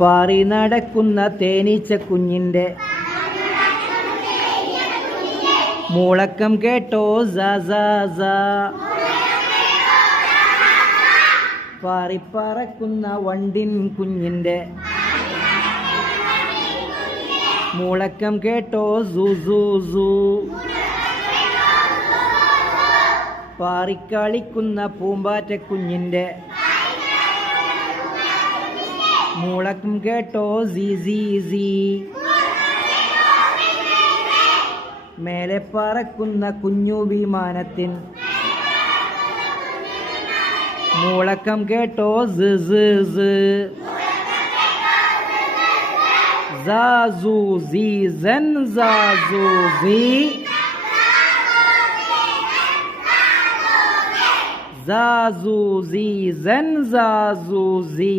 പാറി നടക്കുന്ന തേനീച്ച കുഞ്ഞിൻ്റെ മൂളക്കം കേട്ടോ സ. പാറിപ്പറക്കുന്ന വണ്ടിൻ കുഞ്ഞിൻ്റെ മൂളക്കം കേട്ടോ സു. പാറിക്കളിക്കുന്ന പൂമ്പാറ്റ കുഞ്ഞിൻ്റെ മൂളക്കം കേട്ടോ സി. മേലെ പറക്കുന്ന കുഞ്ഞു വിമാനത്തിൻ മൂളക്കം കേട്ടോ സ. സാസു സീസൻ സാസു സി. സാസു സീസൻ സാസു സി.